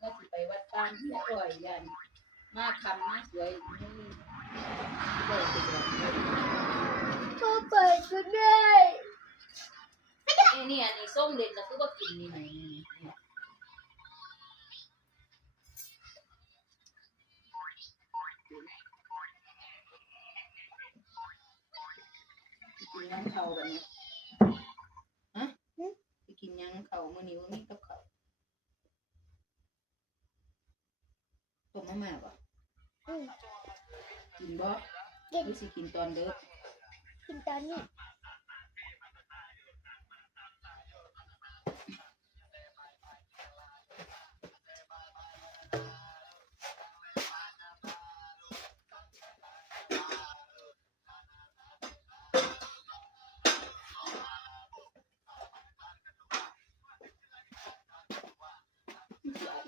ก็สิไปวัดตามที่อ่อยยันมาคำมาสวยนี่เปิดไปก่อนก็เปิดก็ได้นี่อันนี้ส้มเด็ดแล้วก็กินนี่ไหนกินยังเขาแบบนี้ฮะไปกินยังเขาเมื่อนี้ว่ามีกับเขาต้มมาบ่กินบ่หรือสิกินตอนเด้อกินตอนนี้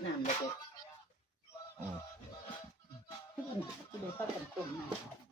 น้ำเลยที่ได้พักกันต้มน้ำ